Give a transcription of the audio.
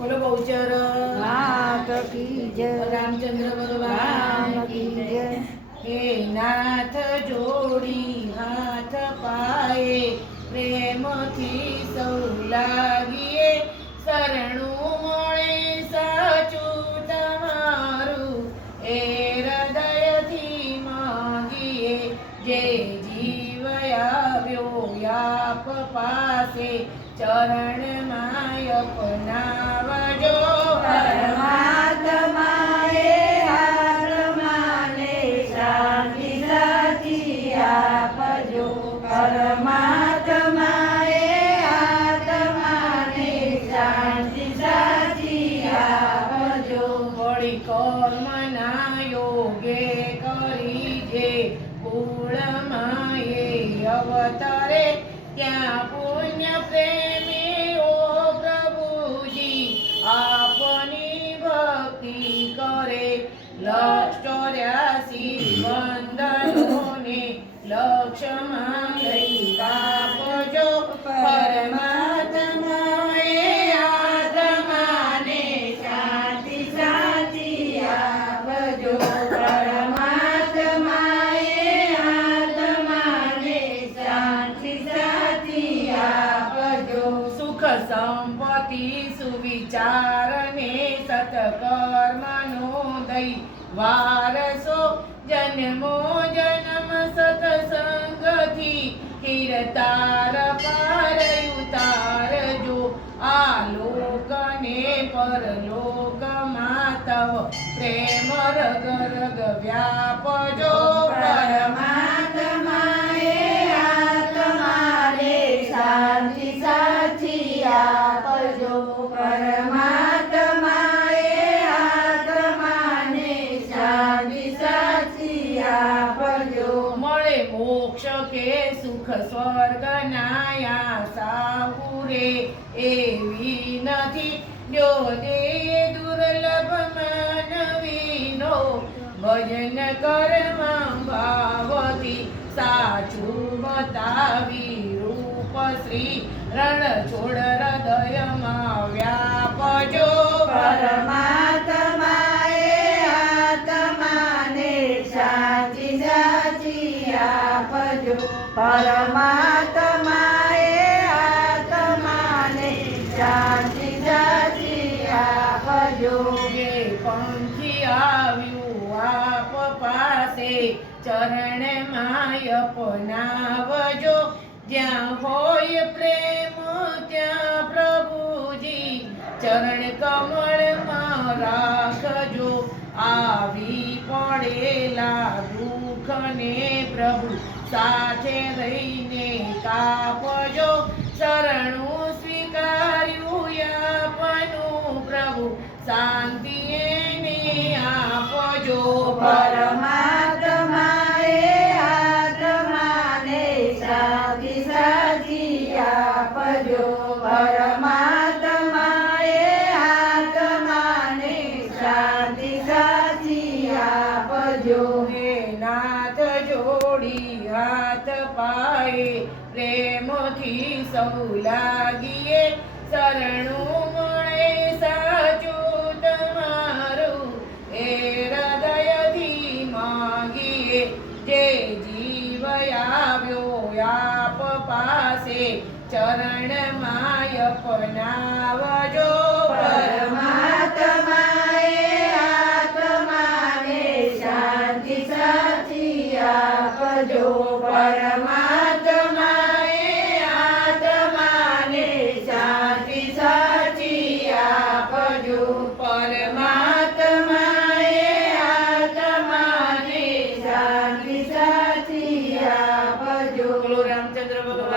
બોલો બહુચર નાથ કી જય, રામચંદ્ર રામ ભગવાન કી જય. હે નાથ જોડી હાથ પાએ પ્રેમથી સૌ લાગીએ શરણું મળે સાચું તમારું એ હૃદયથી માંગીએ જે જીવ આવ્યો યાપ પાસે ચરણમાં અપનાવજો પરમાત્માએ હાર માને શાંતિ સાચી આપજો. પરમાત્માએ આત્માને શાંતિ સાચી આપજો. વળી કર્મના યોગે કરી જે કુળમાં એ અવતરે ત્યાં પુણ્ય પ્રેમી ઓ પ્રભુજી આપની ભક્તિ કરે 184 વંદનોને લક્ષમાં લઈ કાપજો પરમાત્માએ આત્માને શાંતિ સાચી આપજો. પરમાત્માએ આત્માને શાંતિ સાચી આપજો. સુખ સંપત્તિ સુવિચારને સત્કર્મનો દઈ વારસો જન્મો જન્મ સત્સંગથી કીર્તાર પાર ઉતારજો આ લોકને પરલોકમાં તવ પ્રેમ રગ રગ વ્યાપજો પરમાત્માએ આત્માને શાંતિ સાચી આપજો. પરમાત્માએ આત્માને શાંતિ સાચી આપજો. મળે મોક્ષ કે સુખ સ્વર્ગના સાહુરે એવી નથી જો દે દુર્લભ માનવીનો ભજન કર્મ ભાવથી સાચું બતાવી રૂપ શ્રી રણ છોડ હૃદયમાં વ્યાપજો પરમાત્માએ આત્માને શાંતિ સાચી આપજો. પરમાત્માએ આત્માને શાંતિ સાચી આપજો. જે પંખી આવ્યું આપ પાસે ચરણમાં અપનાવજો જ્યાં હોય પ્રેમ ત્યાં પ્રભુજી ચરણ કમળમાં રાખજો આવી પડેલા દુઃખને પ્રભુ સાથે રહીને કાપજો શરણું સ્વીકાર્યું આપનું પ્રભુ શાંતિ એને આપજો પરમાત્માએ આત્માને શાંતિ સાચી આપજો. પરમાત્માએ આત્માને શાંતિ સાચી આપજો. હે નાથ જોડી હાથ પાએ પ્રેમથી સૌ લાગીએ શરણું મળે સાચું તમારું એ હૃદયથી માંગીએ જે જીવ આવ્યો આપ પાસે ચરણમાં અપનાવજો પરમાત્માએ આત્માને શાંતિ સાચી આપજો. પરમાત્માએ આત્માને શાંતિ સાચી આપજો. પરમાત્માએ આત્માને શાંતિ સાચી આપજો. બોલો રામચંદ્ર ભગવાન